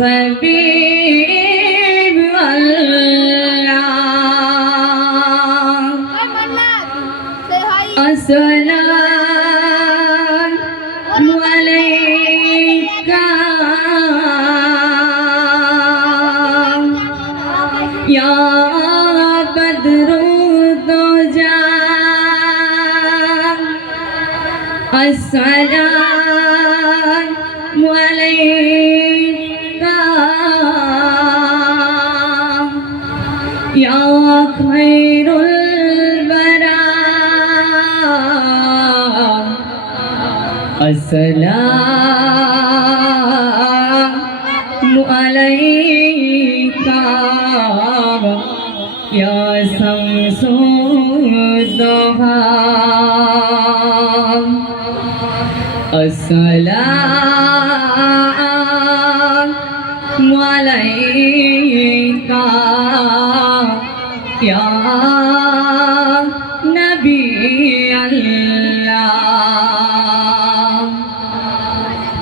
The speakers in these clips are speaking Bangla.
হাবিব আল্লাহ। আসসালামু আলাইকা। ইয়া বদরু দুজা আসসালামু আলাইকা। السلام عليك يا شمس الضحى السلام عليك يا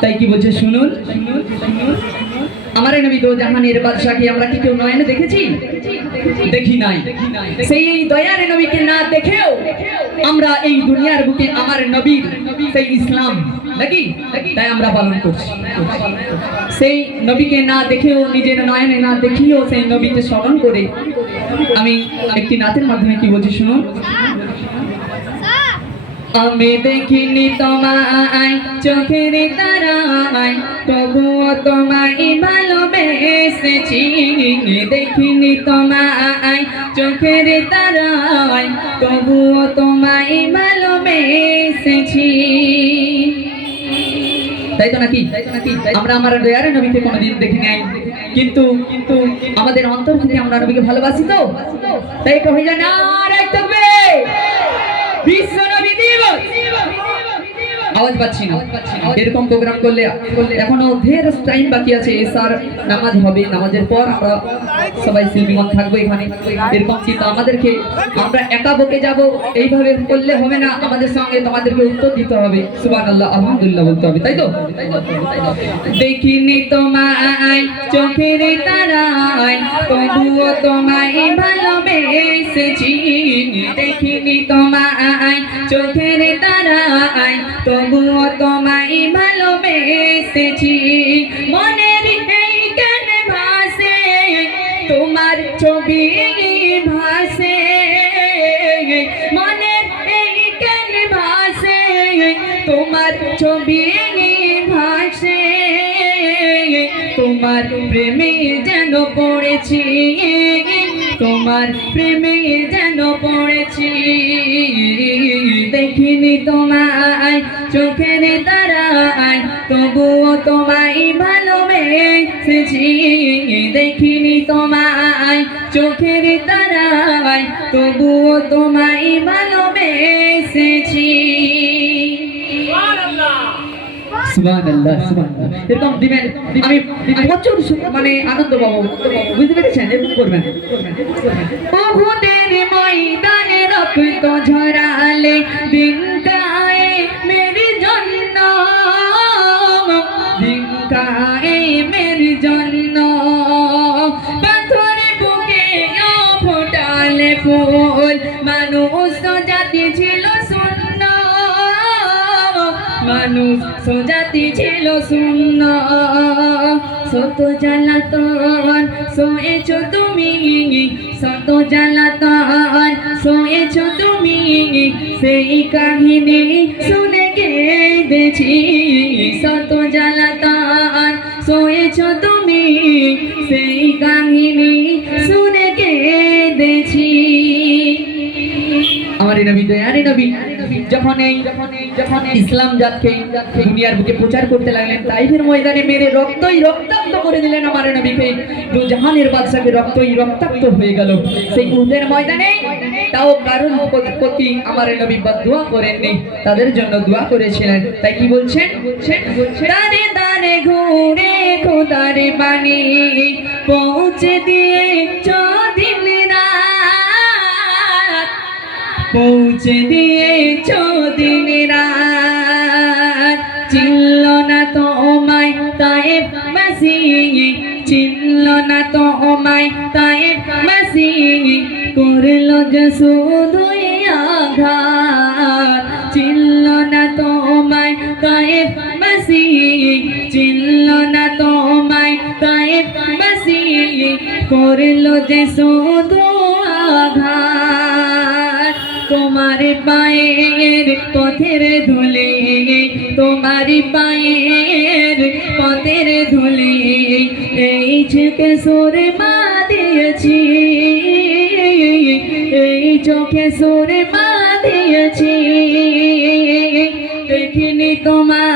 তাই কি বলছে, শুনুন। আমার নবী দো জাহানের বাদশাকে আমরা কি কেউ নয়নে দেখেছি? দেখি নাই। সেই দয়ার নবীকে না দেখেও আমরা এই দুনিয়ার বুকে আমার নবীর সেই ইসলাম, নাকি? তাই আমরা পালন করছি। সেই নবীকে না দেখেও, নিজের নয়নে না দেখিও সেই নবীকে স্মরণ করে আমি একটি নাতের মাধ্যমে কি বলছি, শুনুন। আমি দেখিনি তোমায়, চোখের তারায়, তবুও তোমায় ভালোবেসেছি। দেখিনি তোমায়, চোখের তারায়, তবুও তোমায় ভালোবেসেছি। তাই তো নাকি? আমরা আমার দয়ারে নবীকে কোনোদিন দেখি নাই। কিন্তু কিন্তু আমাদের অন্তর থেকে আমরা নবীকে ভালোবাসি তো? তাই কহে যায় না বিশ্ব আওয়াজ পাচ্ছি না। এরকম প্রোগ্রাম করলে এখনও ঢের টাইম বাকি আছে। এসার নামাজ হবে। নামাজের পর আমরা সবাই শিল্পীগণ থাকব এখানে। এরকম চিন্তা আমাদেরকে। আমরা একা বকে যাব। এইভাবে করলে হবে না। আমাদের সঙ্গে তোমাদেরকে উত্তর দিতে হবে। সুবান আল্লাহ আলহামদুলিল্লাহ বলতে হবে। তাই তো? দেখিনি তোমায়, চোখের তারায়, তবুও তোমায় ভালোবেসেছি। দেখিনি তোমার ছবি ভাসে, মনের এই কেন ভাসে? তোমার ছবি ভাসে, তোমার প্রেমে যেন পড়েছি, তোমার প্রেমে যেন পড়েছি। দেখিনি তোমায়, চোখের তারায়, তবুও তোমায় ভালোবেসেছি। দেখিনি তোমায়, চোখের তারায়, তবুও তোমায় ভালোবেসেছি। এরকম আমি প্রচুর মানে আনন্দ পাবো। বুঝতে পেরেছেন? এরকম করবেন। ফুল মানুষ তো জাতি ছিল শূন্য মানুষ সোজাতি ছিল শূন্য শত জ্বালাতন শোয়েছ তুমি শত জ্বালাতন শোয়েছ তুমি, সেই কাহিনী শুনে গেছি শত জ্বালাতন শোয়েছ তুমি, সেই কাহিনী শুনে আমার নবী, দয়ারি নবী, যখন এই যখন ইসলাম জাতকে দুনিয়ার বুকে প্রচার করতে লাগলেন, তাইফের ময়দানে মেরে রক্তই রক্তাক্ত করে দিলেন আমার নবীকে। দু জাহানের বাদশাকে রক্তই রক্তাক্ত হয়ে গেল। সেই উহুদের ময়দানে তাও কারণ প্রতি আমার নবী দোয়া করেননি, তাদের জন্য দোয়া করেছিলেন। তাই কি বলছেন? দানে দানে ঘুরে খোদারে পানি পৌঁছে দিয়ে চদিন পৌঁছে দিয়েছ দিন চিনল না তোমায় তাই মাসি চিনল না তোমায় তাই মাসি করল যে শুধুই আঘাত। চিনল না তোমায় তাই মাসি চিনল না তোমায় তাই মাসি করল যে শুধু আঘাত। তোমার পায়ের পথের ধুলে, তোমার পায়ের পথের ধুলে, এই চোখে সুরে মা দিয়েছি এই চোখে সুরে মা দিয়েছি দেখিনি তোমায়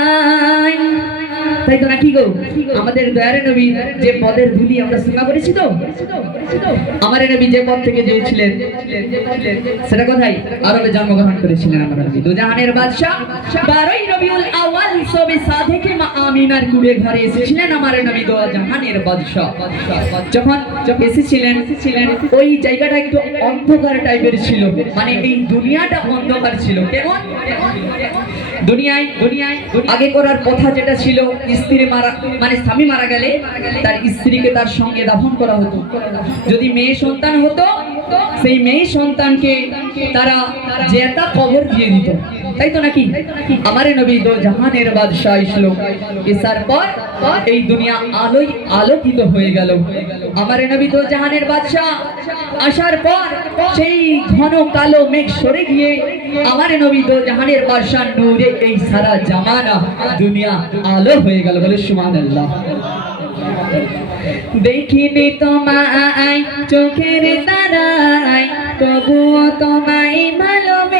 তাই তো নাকি গো আমাদের দয়ারে নবী যে পদের ধুলি আমরা সিনেমা করেছি তো? আমার নবী যে পদ থেকে যেছিলেন সেটা কোথায়? আরবে জন্মগ্রহণ করেছিলেন আমার নবী। দুজাহানের বাদশাহ বারোই রবিউল আওয়াল সবে সাধেকে মা আমিনার কুড়ে ঘরে এসেছিলেন আমার নবী দুজাহানের বাদশাহ। যখন যখন এসেছিলেন এসেছিলেন ওই জায়গাটা একটু অন্ধকার টাইপের ছিল। মানে এই দুনিয়াটা অন্ধকার ছিল। কেমন? দুনিয়ায় দুনিয়ায় আগে করার কথা যেটা ছিল, স্ত্রী মারা মানে স্বামী মারা গেলে তার স্ত্রীকে তার সঙ্গে দাফন করা হতো। যদি মেয়ে সন্তান হতো, সেই মেয়ে সন্তানকে তারা জেতা কবর দিয়ে দিত। তাই তো নাকি? আমার নবী দো জাহানের বাদশাহ ইসলো এসার পর এই দুনিয়া আলোয় আলোকিত হয়ে গেল। আমার নবী দো জাহানের বাদশাহ আসার পর সেই ঘন কালো মেঘ সরে গিয়ে আমার নবী দো জাহানের বাদশাহ নূরে এই সারা জামানা দুনিয়া আলো হয়ে গেল বলে সুবহানাল্লাহ। দেখিনি তোমায়, চোখের তারায়, তবুও তোমায়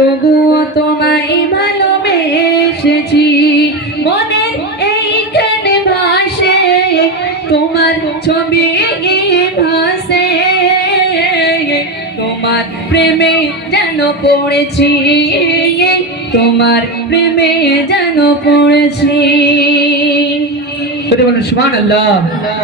তবুও তোমায় ভালোবেসেছি। মনের এইখানে ভাসে, তোমার ছবি ভাসে। তোমার প্রেমে যেন পড়েছি, তোমার প্রেমে যেন পড়েছি। সুবহানাল্লাহ।